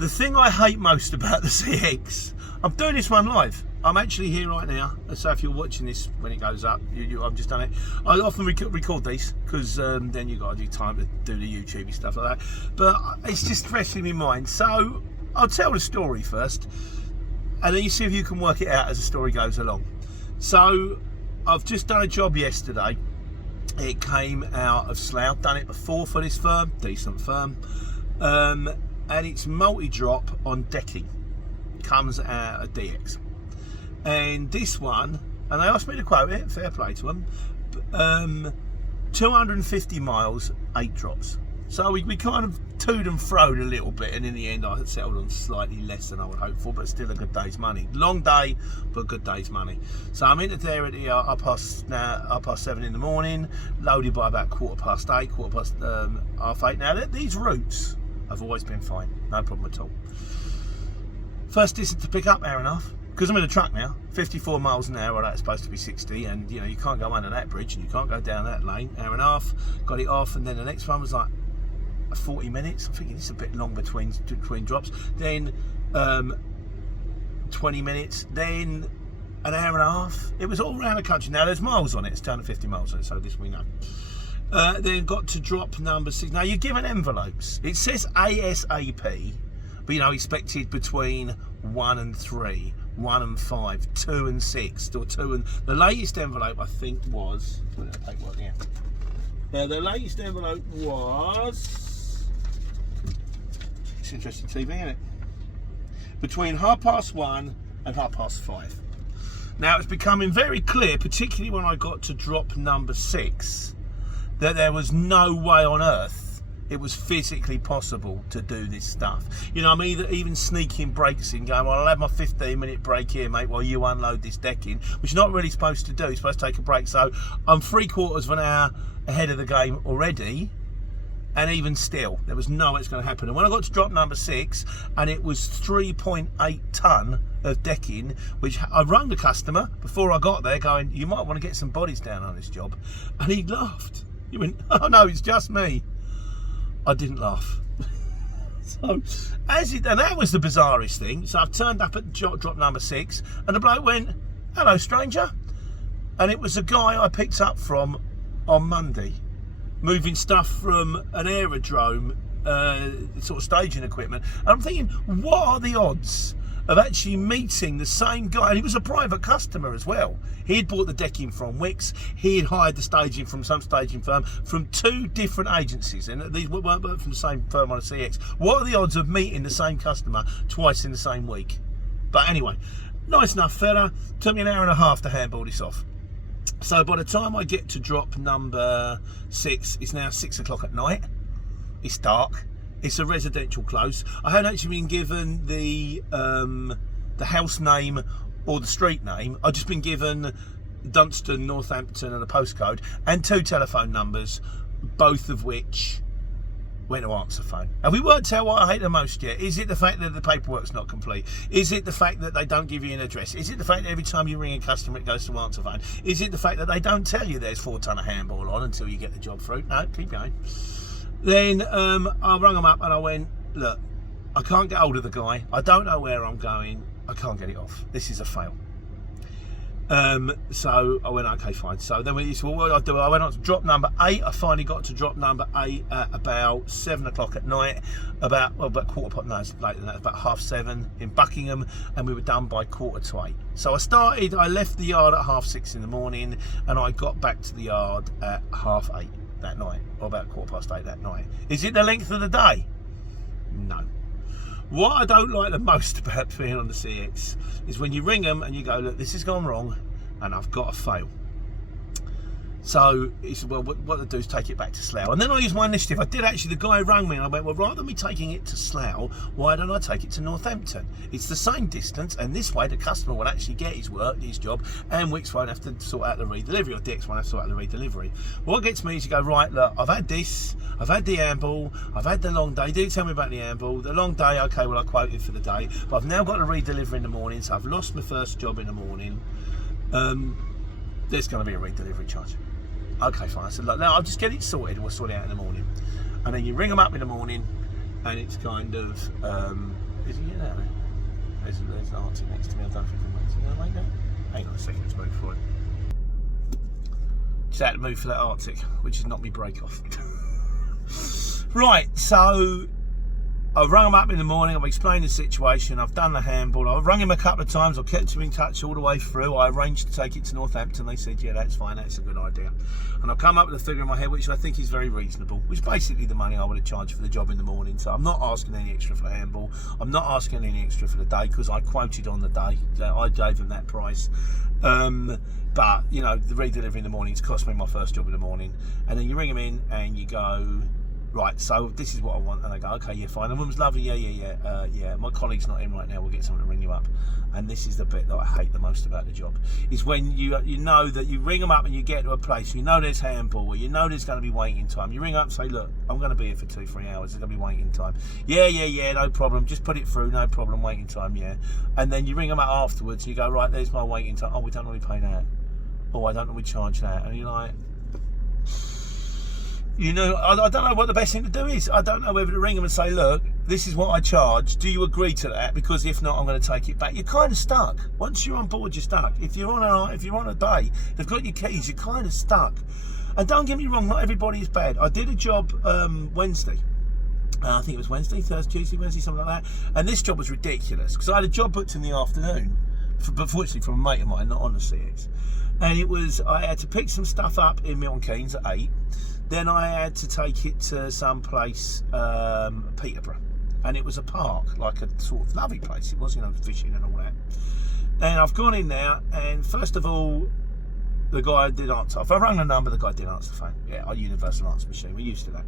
The thing I hate most about the CX, I'm doing this one live. I'm actually here right now, so if you're watching this when it goes up, I've just done it. I often record these because then you've got to do time to do the YouTube stuff like that. But it's just fresh in my mind. So I'll tell the story first, and then you see if you can work it out as the story goes along. So I've just done a job yesterday. It came out of Slough. Done it before for this firm, decent firm. And it's multi-drop on decking, comes out of DX. And this one, and they asked me to quote it, fair play to them, 250 miles, 8 drops. So we kind of toed and froed a little bit, and in the end I had settled on slightly less than I would hope for, but still a good day's money. Long day, but good day's money. So I'm into there at the half past 7 in the morning, loaded by about 8:15, half 8. Now these routes have always been fine, no problem at all. First distance to pick up, hour and a half. Because I'm in a truck now, 54 miles an hour, that's supposed to be 60, and you know, you can't go under that bridge and you can't go down that lane. Hour and a half, got it off, and then the next one was like 40 minutes. I'm thinking it's a bit long between drops. Then 20 minutes, then an hour and a half. It was all around the country. Now there's miles on it, it's 250 miles on it, so this we know. Then got to drop number 6. Now you're given envelopes. It says ASAP, but you know, expected between 1 and 3, 1 and 5, 2 and 6, or 2 and... The latest envelope I think was... Where did I take what now? The latest envelope was... It's interesting TV, isn't it? Between 1:30 and 5:30. Now it's becoming very clear, particularly when I got to drop number 6, that there was no way on earth it was physically possible to do this stuff. You know, I'm even sneaking breaks in, going, well, I'll have my 15-minute break here, mate, while you unload this decking, which you're not really supposed to do. You're supposed to take a break. So I'm 3/4 of an hour ahead of the game already, and even still, there was no way it's going to happen. And when I got to drop number 6, and it was 3.8 tonne of decking, which I rang the customer before I got there, going, you might want to get some bodies down on this job, and he laughed. He went, oh no, it's just me. I didn't laugh. So, and that was the bizarrest thing. So I've turned up at drop number 6, and the bloke went, hello stranger. And it was a guy I picked up from on Monday, moving stuff from an aerodrome, sort of staging equipment. And I'm thinking, what are the odds of actually meeting the same guy? And he was a private customer as well. He'd bought the decking from Wix. He'd hired the staging from some staging firm, from 2 different agencies, and these weren't from the same firm on a CX. What are the odds of meeting the same customer twice in the same week? But anyway, nice enough fella. Took me an hour and a half to handball this off. So by the time I get to drop number 6, it's now 6 o'clock at night. It's dark. It's a residential close. I hadn't actually been given the house name or the street name. I'd just been given Dunstan, Northampton, and a postcode, and 2 telephone numbers, both of which went to answer phone. Have we worked out what I hate the most yet? Is it the fact that the paperwork's not complete? Is it the fact that they don't give you an address? Is it the fact that every time you ring a customer it goes to answer phone? Is it the fact that they don't tell you there's 4 tonne of handball on until you get the job through? No, keep going. Then I rung them up and I went, look, I can't get hold of the guy. I don't know where I'm going. I can't get it off. This is a fail. So I went, okay, fine. So then we said, well, what do I do? I went on to drop number 8. I finally got to drop number 8 at about 7 o'clock at night. About 7:15, no, it's later than that, about 7:30 in Buckingham, and we were done by 7:45. So I left the yard at 6:30 in the morning, and I got back to the yard at 8:30 that night, or about 8:15 that night. Is it the length of the day? No. What I don't like the most about being on the CX is when you ring them and you go, look, this has gone wrong and I've got to fail. So he said, well, what to do is take it back to Slough. And then I used my initiative. I did actually, the guy rang me and I went, well, rather than me taking it to Slough, why don't I take it to Northampton? It's the same distance, and this way the customer will actually get his work, his job, and Wix won't have to sort out the redelivery, or DX won't have to sort out the redelivery. What gets me is you go, right, look, I've had this, I've had the handball, I've had the long day. You didn't tell me about the handball. The long day, okay, well, I quoted for the day, but I've now got to redeliver in the morning, so I've lost my first job in the morning. There's going to be a redelivery charge. Okay, fine. I said, look, now I'll just get it sorted and we'll sort it out in the morning. And then you ring them up in the morning and it's kind of, Is he in there? There's an Arctic next to me. I don't think I'm waiting. No, wait, no. Hang on a second, let's move for it. Just had to move for that Arctic, which is not me break off. Right, so I've rung him up in the morning, I've explained the situation, I've done the handball, I've rung him a couple of times, I've kept him in touch all the way through. I arranged to take it to Northampton. They said, yeah, that's fine, that's a good idea. And I've come up with a figure in my head which I think is very reasonable, which is basically the money I would have charged for the job in the morning. So I'm not asking any extra for the handball, I'm not asking any extra for the day, because I quoted on the day, I gave him that price. But, you know, the redelivery in the morning's cost me my first job in the morning. And then you ring him in and you go, right, so this is what I want. And I go, okay, yeah, fine. The woman's lovely, yeah. My colleague's not in right now, we'll get someone to ring you up. And this is the bit that I hate the most about the job, is when you know that you ring them up and you get to a place, you know there's handball, or you know there's going to be waiting time. You ring up and say, look, I'm going to be here for 2-3 hours, there's going to be waiting time. Yeah, no problem, just put it through, no problem, waiting time, yeah. And then you ring them up afterwards, you go, right, there's my waiting time. Oh, we don't normally pay that. Oh, I don't normally charge that. And you're like, you know, I don't know what the best thing to do is. I don't know whether to ring them and say, look, this is what I charge. Do you agree to that? Because if not, I'm going to take it back. You're kind of stuck. Once you're on board, you're stuck. If you're on a day, they've got your keys, you're kind of stuck. And don't get me wrong, not everybody is bad. I did a job Wednesday. I think it was Wednesday, Thursday, Tuesday, Wednesday, something like that. And this job was ridiculous because I had a job booked in the afternoon, but fortunately from a mate of mine, not on the CX. And it was, I had to pick some stuff up in Milton Keynes at 8. Then I had to take it to some place, Peterborough. And it was a park, like a sort of lovely place. It was, you know, fishing and all that. And I've gone in there, and first of all, the guy did answer. If I rang the number, the guy didn't answer the phone. Yeah, our universal answer machine, we're used to that.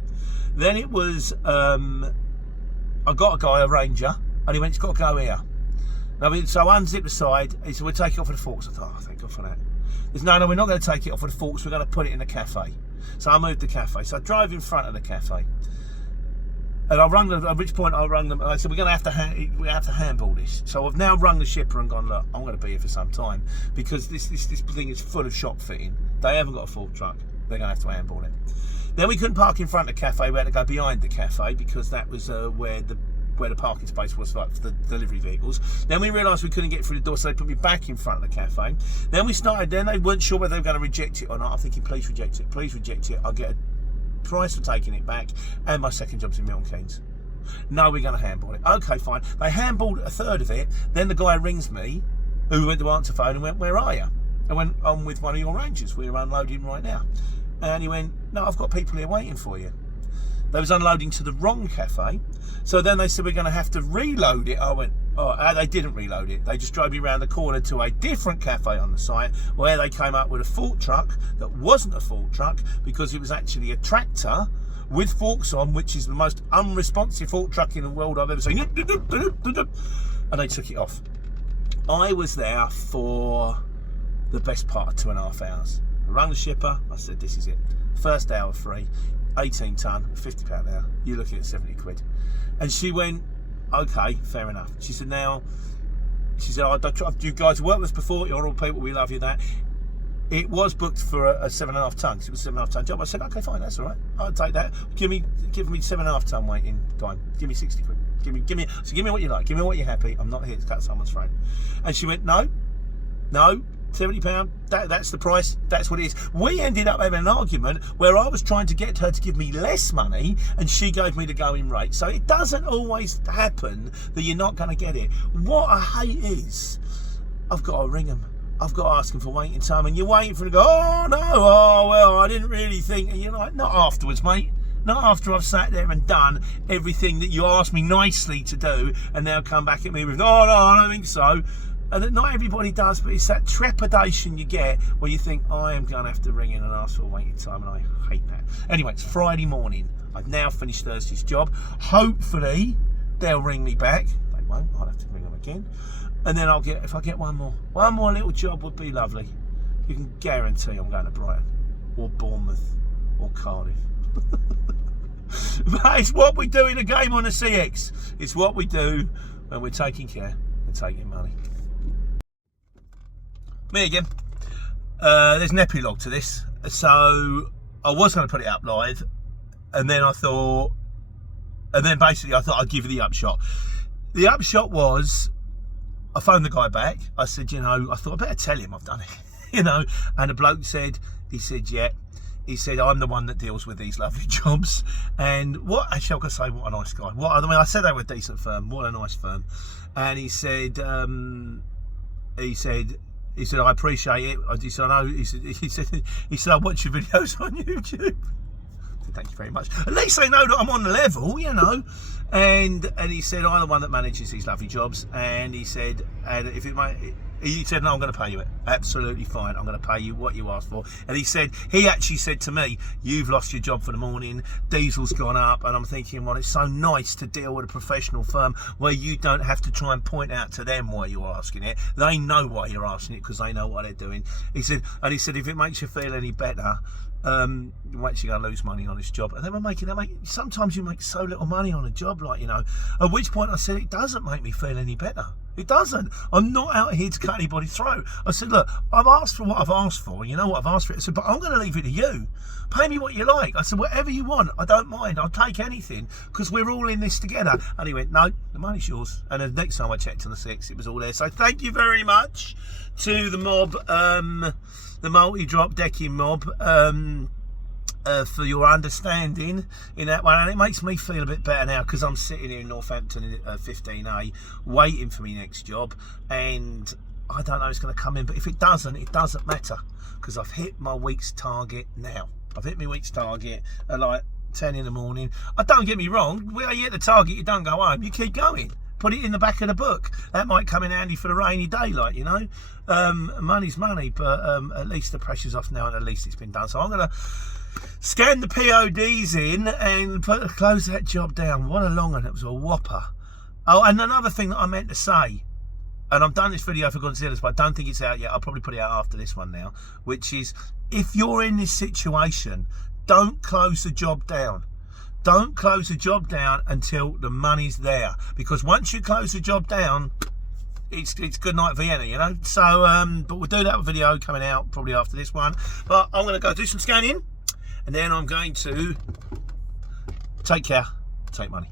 Then it was, I got a guy, a ranger, and he went, it's got to go here. Now, so I unzipped the side, he said, we'll take it off of the forks. I thought, oh, thank God for that. He said, no, we're not going to take it off of the forks, we're going to put it in the cafe. So I moved the cafe. So I drove in front of the cafe. And I rung them, at which point I rung them, and I said, we have to handball this. So I've now rung the shipper and gone, look, I'm going to be here for some time, because this thing is full of shop fitting. They haven't got a full truck. They're going to have to handball it. Then we couldn't park in front of the cafe. We had to go behind the cafe, because that was where the parking space was for the delivery vehicles. Then we realised we couldn't get through the door, so they put me back in front of the cafe. Then they weren't sure whether they were going to reject it or not. I'm thinking, please reject it. I'll get a price for taking it back, and my second job's in Milton Keynes. No, we're going to handball it. Okay, fine. They handballed a third of it. Then the guy rings me, who went to answer phone, and went, where are you? I went, I'm with one of your rangers, we're unloading right now. And he went, no, I've got people here waiting for you. They was unloading to the wrong cafe. So then they said, we're going to have to reload it. I went, oh, they didn't reload it. They just drove me around the corner to a different cafe on the site, where they came up with a fork truck that wasn't a fork truck, because it was actually a tractor with forks on, which is the most unresponsive fork truck in the world I've ever seen. And they took it off. I was there for the best part of 2.5 hours. I rang the shipper. I said, this is it. First hour free. 18 tonne, £50 an hour, you're looking at 70 quid. And she went, okay, fair enough. She said, you guys worked with us before, you're all people, we love you, that. It was booked for a 7.5 tonne, because it was a 7.5 tonne job. I said, okay, fine, that's all right, I'll take that. Give me 7.5 tonne waiting time, give me 60 quid. Give me what you like, give me what you're happy, I'm not here to cut someone's throat. And she went, no, £70, that's the price, that's what it is. We ended up having an argument where I was trying to get her to give me less money and she gave me the going rate. So it doesn't always happen that you're not going to get it. What I hate is, I've got to ring them, I've got to ask them for waiting time, and you're waiting for them to go, oh no, oh well, I didn't really think, and you're like, not afterwards, mate. Not after I've sat there and done everything that you asked me nicely to do, and now come back at me with, oh no, I don't think so. And not everybody does, but it's that trepidation you get where you think, I am going to have to ring in and ask for waiting time, and I hate that. Anyway, it's Friday morning. I've now finished Thursday's job. Hopefully, they'll ring me back. They won't. I'll have to ring them again. And then if I get one more little job would be lovely. You can guarantee I'm going to Brighton or Bournemouth or Cardiff. But it's what we do in a game on the CX. It's what we do when we're taking care and taking money. Me again. There's an epilogue to this. So I was going to put it up live, and then basically I thought I'd give you the upshot. the upshot was, I phoned the guy back. I said, you know, I thought I better tell him I've done it, you know. And the bloke said, yeah. He said, I'm the one that deals with these lovely jobs. And what, actually, I've got to say, what a nice guy. What, I mean, I said they were a decent firm. What a nice firm. And he said, I appreciate it. He said, I know. He said, I watch your videos on YouTube. Thank you very much. At least they know that I'm on the level, you know. And he said, I'm the one that manages these lovely jobs. And he said, and if it might, he said, no, I'm going to pay you it. Absolutely fine. I'm going to pay you what you asked for. And he actually said to me, you've lost your job for the morning. Diesel's gone up. And I'm thinking, well, it's so nice to deal with a professional firm where you don't have to try and point out to them why you're asking it. They know why you're asking it because they know what they're doing. He said, if it makes you feel any better, you're actually going to lose money on this job. And then sometimes you make so little money on a job, like, you know, at which point I said, it doesn't make me feel any better. It doesn't. I'm not out here to cut anybody's throat. I said, look, I've asked for what I've asked for. You know what I've asked for. I said, but I'm going to leave it to you. Pay me what you like. I said, whatever you want. I don't mind. I'll take anything because we're all in this together. And he went, no, the money's yours. And the next time I checked on the 6th, it was all there. So thank you very much to the mob, the multi-drop decking mob, for your understanding in that one. And it makes me feel a bit better now because I'm sitting here in Northampton 15A waiting for my next job, and I don't know if it's going to come in, but if it doesn't matter because I've hit my week's target now. I've hit my week's target at like 10 in the morning. Don't get me wrong, where you hit the target, you don't go home, you keep going. Put it in the back of the book. That might come in handy for the rainy day, like, you know. Money's money, but at least the pressure's off now and at least it's been done. So I'm going to scan the PODs in and close that job down. What a long one. It was a whopper. Oh, and another thing that I meant to say, and I've done this video for Godzilla's, but I don't think it's out yet. I'll probably put it out after this one now, which is, if you're in this situation, don't close the job down. Don't close the job down until the money's there, because once you close the job down, it's good night Vienna, you know. So but we'll do that video coming out probably after this one. But I'm going to go do some scanning, and then I'm going to take care, take money.